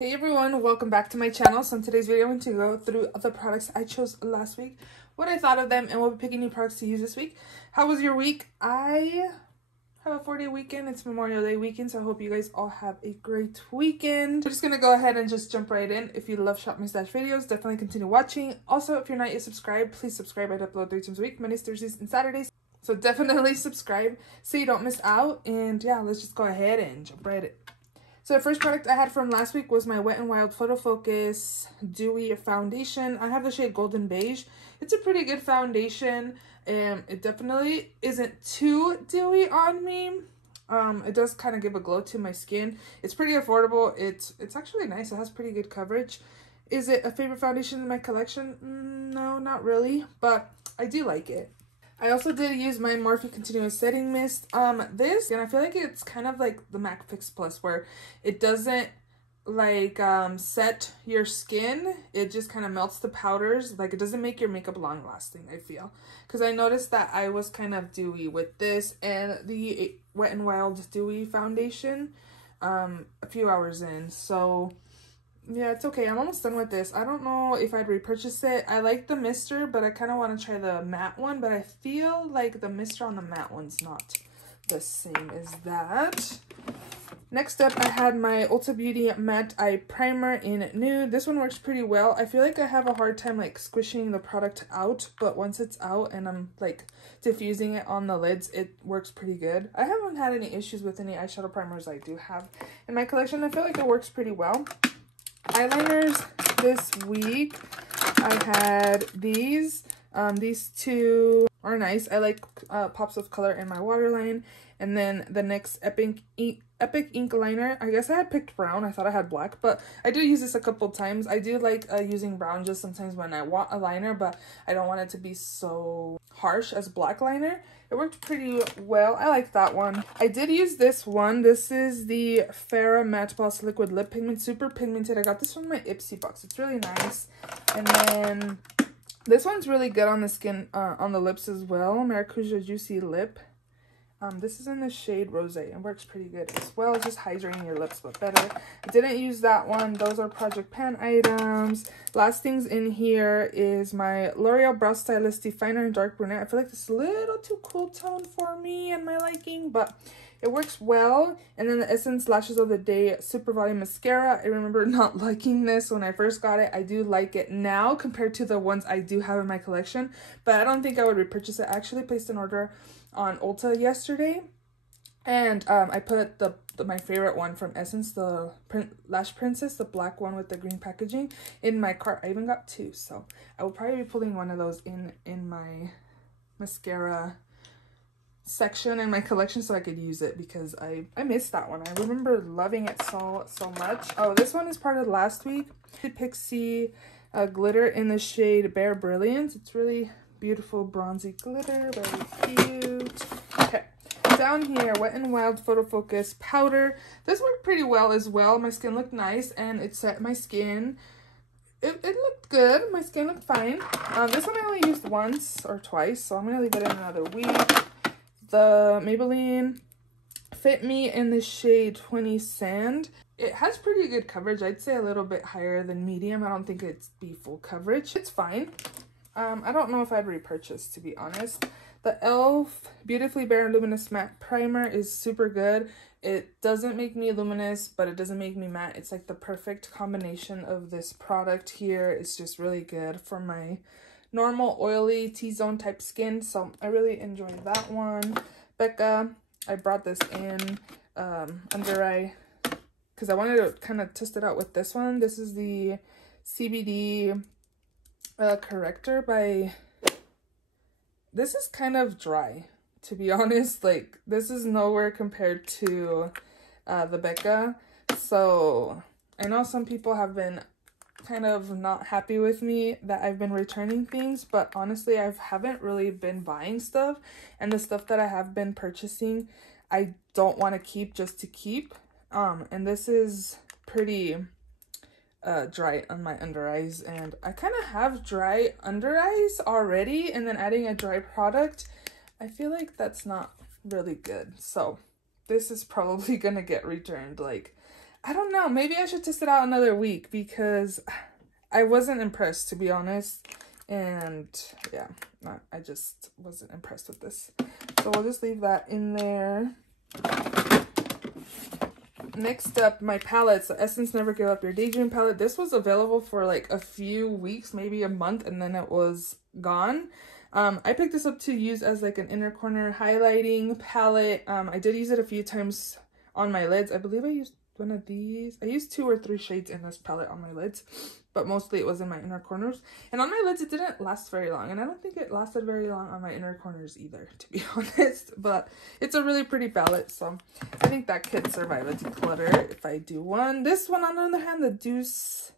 Hey everyone, welcome back to my channel. So in today's video, I'm going to go through the products I chose last week, what I thought of them, and we'll be picking new products to use this week. How was your week? I have a 4-day weekend. It's Memorial Day weekend, so I hope you guys all have a great weekend. We're just going to go ahead and just jump right in. If you love Shop My Stash videos, definitely continue watching. Also, if you're not yet subscribed, please subscribe. I upload 3 times a week, Mondays, Thursdays, and Saturdays. So definitely subscribe so you don't miss out. And yeah, let's just go ahead and jump right in. So the first product I had from last week was my Wet n Wild Photo Focus Dewy foundation. I have the shade Golden Beige. It's a pretty good foundation. It definitely isn't too dewy on me. It does kind of give a glow to my skin. It's pretty affordable. It's actually nice. It has pretty good coverage. Is it a favorite foundation in my collection? No, not really, but I do like it. I also did use my Morphe Continuous Setting Mist. This, and I feel like it's kind of like the MAC Fix Plus, where it doesn't like set your skin. It just kind of melts the powders. Like, it doesn't make your makeup long lasting, I feel. Because I noticed that I was kind of dewy with this and the Wet n Wild Dewy foundation a few hours in. So yeah, it's okay. I'm almost done with this. I don't know if I'd repurchase it. I like the mister, but I kind of want to try the matte one. But I feel like the mister on the matte one's not the same as that. Next up, I had my Ulta Beauty Matte Eye Primer in Nude. This one works pretty well. I feel like I have a hard time like squishing the product out, but once it's out and I'm like diffusing it on the lids, it works pretty good. I haven't had any issues with any eyeshadow primers I do have in my collection. I feel like it works pretty well. Eyeliners this week, I had these. These two are nice. I like pops of color in my waterline. And then the NYX Epic Ink Liner. I guess I had picked brown. I thought I had black, but I do use this a couple times. I do like using brown just sometimes when I want a liner, but I don't want it to be so harsh as black liner. It worked pretty well. I like that one. I did use this one. This is the Farrah Matchbox Liquid Lip Pigment. Super pigmented. I got this from my Ipsy box. It's really nice. And then this one's really good on the skin, on the lips as well. Maracuja Juicy Lip. This is in the shade Rosé and works pretty good as well. It's just hydrating your lips but better. I didn't use that one. Those are Project Pan items. Last things in here is my L'Oreal Brow Stylist Definer in Dark Brunette. I feel like this is a little too cool tone for me and my liking, but it works well. And then the Essence Lashes of the Day Super Volume Mascara. I remember not liking this when I first got it. I do like it now compared to the ones I do have in my collection, but I don't think I would repurchase it. I actually placed an order on Ulta yesterday, and I put my favorite one from Essence, the Lash Princess, the black one with the green packaging, in my cart. I even got 2, so I will probably be putting one of those in my mascara section in my collection so I could use it, because I missed that one. I remember loving it so much. Oh, this one is part of last week. The Pixie Glitter in the shade Bare Brilliance. It's really beautiful bronzy glitter, very cute. Okay, down here, Wet n Wild Photo Focus Powder. This worked pretty well as well. My skin looked nice and it set my skin. It looked good. My skin looked fine. This one I only used once or twice, so I'm gonna leave it in another week. The Maybelline Fit Me in the shade 20 Sand. It has pretty good coverage. I'd say a little bit higher than medium. I don't think it's be full coverage. It's fine. I don't know if I'd repurchase, to be honest. The e.l.f. Beautifully Bare Luminous Matte Primer is super good. It doesn't make me luminous, but it doesn't make me matte. It's like the perfect combination of this product here. It's just really good for my normal oily T-zone type skin, so I really enjoyed that one. Becca, I brought this in under eye because I wanted to kind of test it out with this one. This is the CBD corrector by, this is kind of dry, to be honest. Like, this is nowhere compared to the Becca. So I know some people have been kind of not happy with me that I've been returning things, but honestly I haven't really been buying stuff, and the stuff that I have been purchasing I don't want to keep just to keep. And this is pretty dry on my under eyes, and I kind of have dry under eyes already, and then adding a dry product, I feel like that's not really good. So this is probably gonna get returned. Like, I don't know. Maybe I should test it out another week because I wasn't impressed, to be honest. And yeah, I just wasn't impressed with this. So we'll just leave that in there. Next up, my palettes. The Essence Never Give Up Your Daydream palette. This was available for like a few weeks, maybe a month, and then it was gone. I picked this up to use as like an inner corner highlighting palette. I did use it a few times on my lids. I believe I used one of these. I used 2 or 3 shades in this palette on my lids, but mostly it was in my inner corners. And on my lids, it didn't last very long, and I don't think it lasted very long on my inner corners either, to be honest. But it's a really pretty palette, so I think that could survive a declutter if I do one. This one, on the other hand, the Douce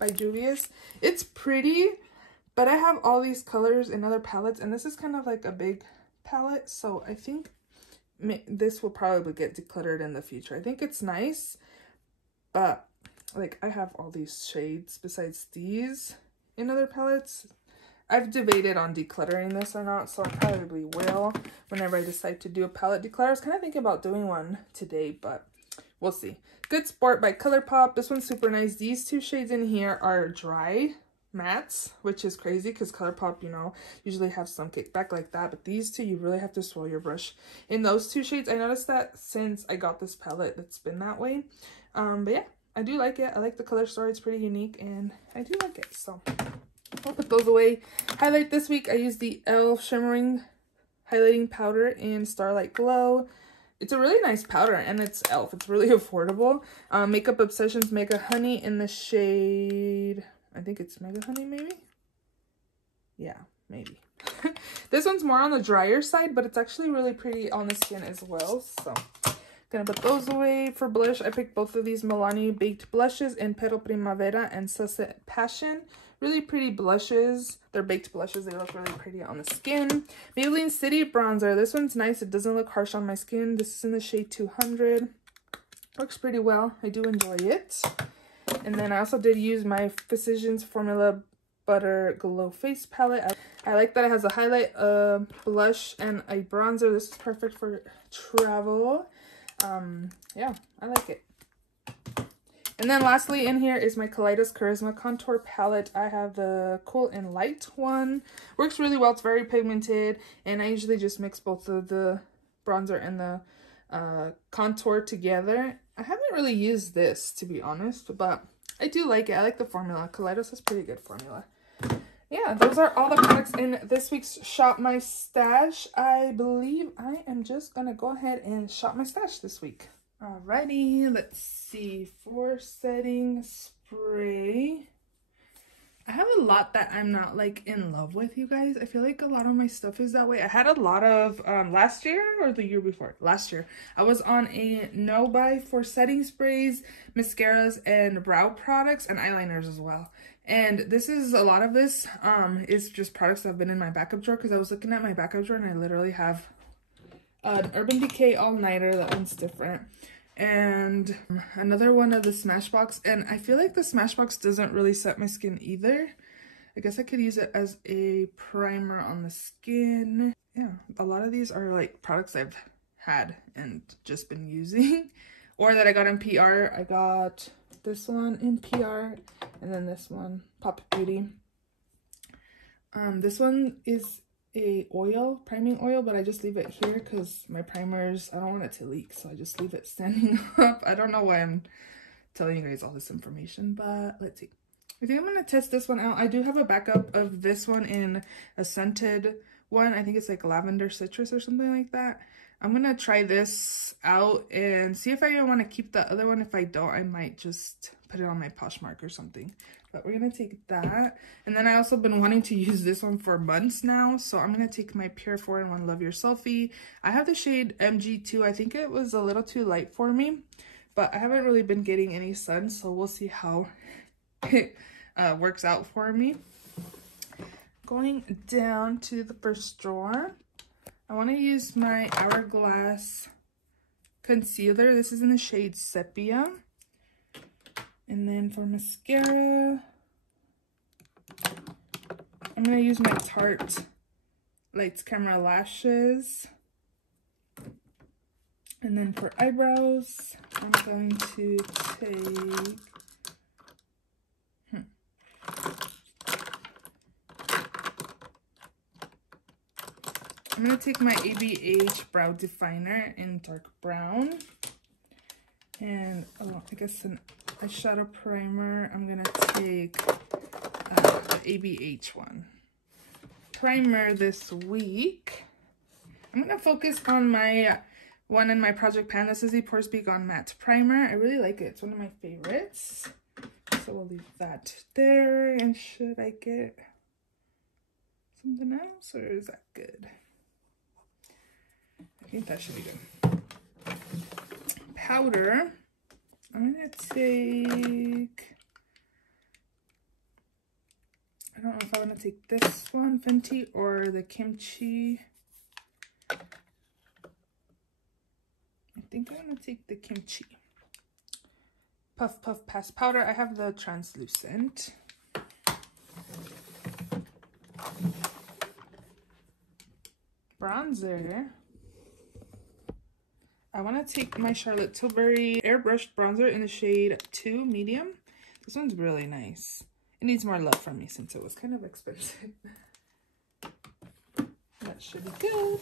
by Juvia's, it's pretty, but I have all these colors in other palettes, and this is kind of like a big palette, so I think this will probably get decluttered in the future. I think it's nice, but like I have all these shades besides these in other palettes. I've debated on decluttering this or not, so I probably will whenever I decide to do a palette declutter. I was kind of thinking about doing one today, but we'll see. Good Sport by ColourPop. This one's super nice. These 2 shades in here are dry mattes, which is crazy because ColourPop, you know, usually have some kickback like that, but these 2 you really have to swirl your brush in those 2 shades. I noticed that since I got this palette, it's been that way. But yeah, I do like it. I like the color story. It's pretty unique and I do like it, so I'll put those away. Highlight this week, I used the e.l.f. Shimmering highlighting powder in Starlight Glow. It's a really nice powder, and it's e.l.f. It's really affordable. Makeup Obsessions Mega Honey in the shade, I think it's Mega Honey, maybe? Yeah, maybe. This one's more on the drier side, but it's actually really pretty on the skin as well. So, gonna put those away. For blush, I picked both of these Milani Baked Blushes in Pero Primavera and Sunset Passion. Really pretty blushes. They're baked blushes. They look really pretty on the skin. Maybelline City Bronzer. This one's nice. It doesn't look harsh on my skin. This is in the shade 200. Works pretty well. I do enjoy it. And then I also did use my Physicians Formula Butter Glow Face Palette. I like that it has a highlight, a blush, and a bronzer. This is perfect for travel. Yeah, I like it. And then lastly in here is my Kaleidos Charisma Contour Palette. I have the Cool and Light one. Works really well. It's very pigmented. And I usually just mix both of the bronzer and the contour together. I haven't really used this, to be honest, but I do like it. I like the formula. Kaleidos has pretty good formula. Yeah, those are all the products in this week's Shop My Stash. I believe I am just going to go ahead and shop my stash this week. Alrighty, let's see. For setting spray, I have a lot that I'm not like in love with, you guys. I feel like a lot of my stuff is that way. I had a lot of last year or the year before. Last year I was on a no buy for setting sprays, mascaras, and brow products, and eyeliners as well. And this is a lot of this is just products that have been in my backup drawer, because I was looking at my backup drawer and I literally have an Urban Decay all-nighter. That one's different. And another one of the Smashbox, and I feel like the Smashbox doesn't really set my skin either. I guess I could use it as a primer on the skin. Yeah, a lot of these are like products I've had and just been using, or that I got in PR. I got this one in PR, and then this one, Pop Beauty. This one is a oil, priming oil, but I just leave it here because my primers, I don't want it to leak, so I just leave it standing up. I don't know why I'm telling you guys all this information, but let's see. I think I'm going to test this one out. I do have a backup of this one in a scented one. I think it's like lavender citrus or something like that. I'm going to try this out and see if I even want to keep the other one. If I don't, I might just put it on my Poshmark or something. But we're going to take that. And then I also been wanting to use this one for months now. So I'm going to take my Pure 4-in-1 Love Your Selfie. I have the shade MG2. I think it was a little too light for me, but I haven't really been getting any sun. So we'll see how it works out for me. Going down to the first drawer, I want to use my Hourglass concealer. This is in the shade Sepia. And then for mascara, I'm going to use my Tarte Lights Camera Lashes. And then for eyebrows, I'm going to take... I'm going to take my ABH Brow Definer in dark brown. And, oh, I guess an eyeshadow primer. I'm going to take the ABH one. Primer this week. I'm going to focus on my one in my project pan. This is the Pores Be Gone Matte Primer. I really like it. It's one of my favorites. So we'll leave that there. And should I get something else, or is that good? I think that should be good. Powder. I'm gonna take, I don't know if I want to take this one, Fenty, or the Kimchi. I think I'm gonna take the Kimchi. Puff Puff Pass Powder. I have the translucent. Bronzer. I want to take my Charlotte Tilbury Airbrush Bronzer in the shade 2 Medium. This one's really nice. It needs more love from me since it was kind of expensive. That should be good.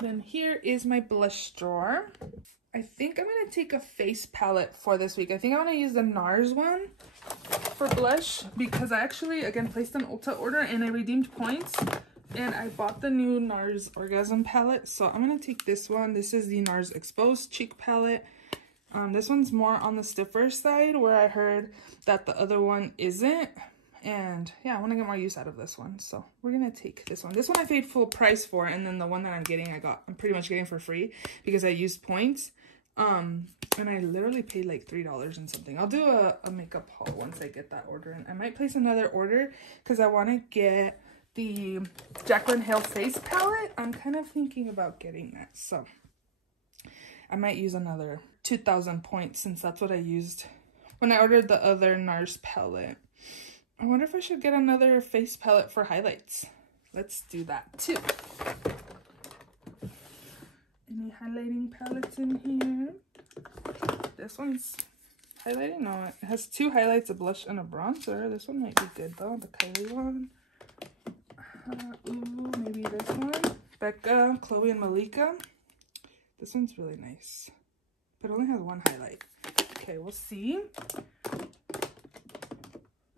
Then here is my blush drawer. I think I'm going to take a face palette for this week. I think I want to use the NARS one for blush because I actually, again, placed an Ulta order and I redeemed points. And I bought the new NARS Orgasm palette. So I'm going to take this one. This is the NARS Exposed Cheek palette. This one's more on the stiffer side where I heard that the other one isn't. And yeah, I want to get more use out of this one. So we're going to take this one. This one I paid full price for. And then the one that I'm getting, I'm pretty much getting for free because I used points. And I literally paid like $3 and something. I'll do a makeup haul once I get that order. And I might place another order because I want to get the Jaclyn Hill face palette. I'm kind of thinking about getting that, so I might use another 2,000 points since that's what I used when I ordered the other NARS palette. I wonder if I should get another face palette for highlights. Let's do that too. Any highlighting palettes in here? This one's highlighting. No, it has 2 highlights, a blush and a bronzer. This one might be good though, the Kylie one. Ooh, maybe this one. Becca, Chloe, and Malika. This one's really nice, but it only has 1 highlight. Okay, we'll see.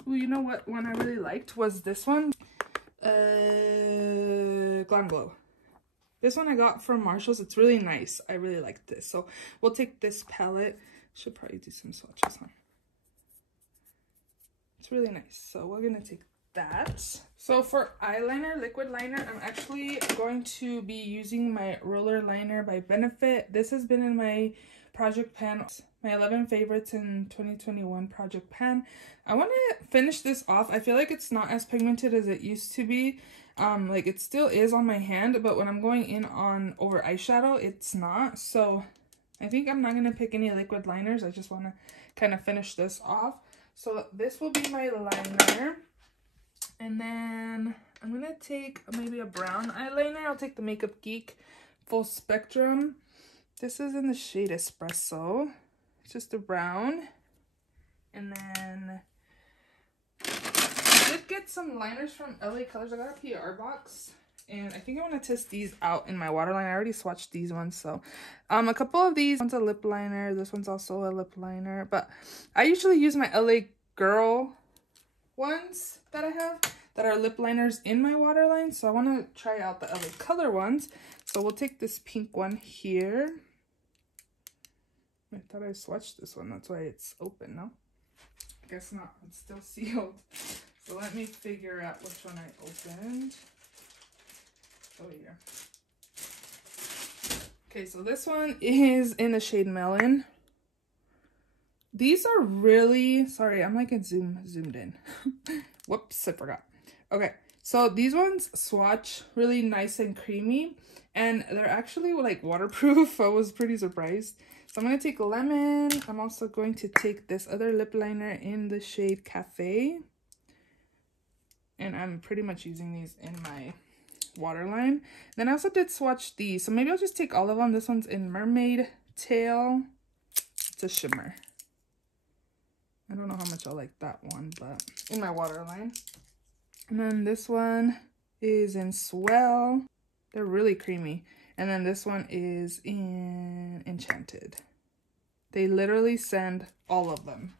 Ooh, you know what one I really liked was this one. Glam Glow. This one I got from Marshall's. It's really nice. I really like this. So we'll take this palette. Should probably do some swatches, huh? It's really nice. So we're gonna take that. So for eyeliner, liquid liner, I'm actually going to be using my roller liner by Benefit. This has been in my project pan, my 11 favorites in 2021 project pan. I want to finish this off. I feel like it's not as pigmented as it used to be. Like it still is on my hand, but when I'm going in on over eyeshadow, it's not. So I think I'm not going to pick any liquid liners. I just want to kind of finish this off. So this will be my liner. And then I'm going to take maybe a brown eyeliner. I'll take the Makeup Geek Full Spectrum. This is in the shade Espresso. It's just a brown. And then I did get some liners from LA Colors. I got a PR box. And I think I want to test these out in my waterline. I already swatched these ones. So a couple of these. One's a lip liner. This one's also a lip liner. But I usually use my LA Girl ones that I have that are lip liners in my waterline. So I want to try out the LA Color ones. So we'll take this pink one here. I thought I swatched this one. That's why it's open, no? I guess not. It's still sealed. So let me figure out which one I opened. Oh, here. Okay, so this one is in the shade Melon. These are really, sorry, I'm like zoomed in. Whoops, I forgot. Okay, so these ones swatch really nice and creamy, and they're actually like waterproof. I was pretty surprised. So I'm going to take Lemon. I'm also going to take this other lip liner in the shade Cafe. And I'm pretty much using these in my waterline. Then I also did swatch these. So maybe I'll just take all of them. This one's in Mermaid Detail. It's a shimmer. I don't know how much I like that one, but in my waterline. And then this one is in Swell. They're really creamy. And then this one is in Enchanted. They literally send all of them.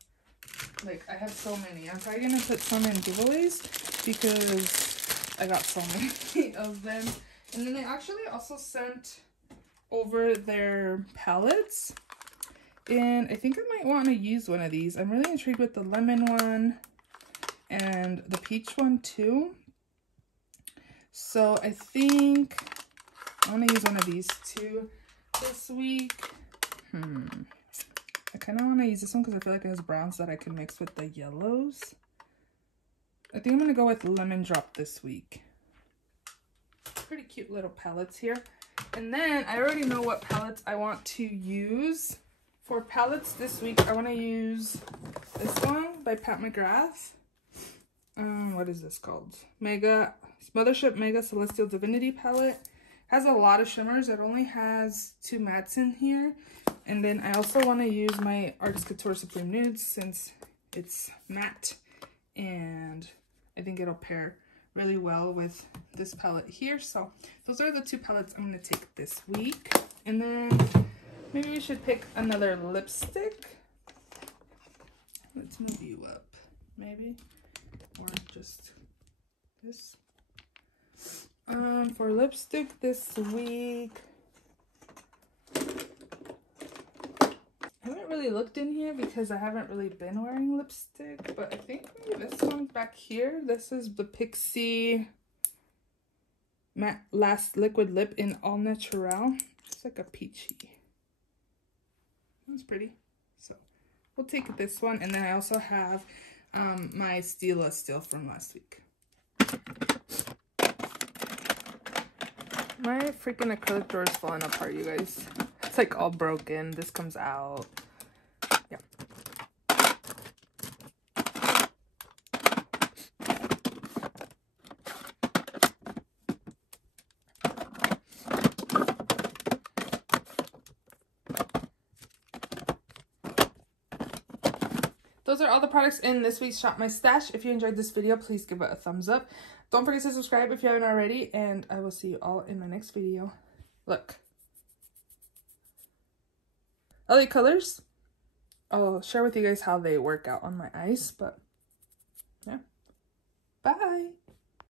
Like, I have so many. I'm probably gonna put some in giveaways because I got so many of them. And then they actually also sent over their palettes. And I think I might want to use one of these. I'm really intrigued with the lemon one and the peach one too. So I think I want to use one of these too this week. I kind of want to use this one because I feel like it has browns that I can mix with the yellows. I think I'm going to go with Lemon Drop this week. Pretty cute little palettes here. And then I already know what palettes I want to use. For palettes this week, I want to use this one by Pat McGrath. What is this called? Mothership Mega Celestial Divinity palette. Has a lot of shimmers. It only has 2 mattes in here. And then I also want to use my Artist Couture Supreme Nudes since it's matte. And I think it'll pair really well with this palette here. So those are the 2 palettes I'm going to take this week. And then maybe we should pick another lipstick. Let's move you up, maybe. Or just this. For lipstick this week, I haven't really looked in here because I haven't really been wearing lipstick, but I think maybe this one back here. This is the Pixie Matte Last Liquid Lip in All Natural. It's like a peachy. That's pretty. So we'll take this one, and then I also have my Stila still from last week. My freaking acrylic drawer is falling apart, you guys. It's like all broken. This comes out. Yeah. Those are all the products in this week's Shop My Stash. If you enjoyed this video, please give it a thumbs up. Don't forget to subscribe if you haven't already, and I will see you all in my next video. Look. I like colors. I'll share with you guys how they work out on my eyes, but yeah. Bye!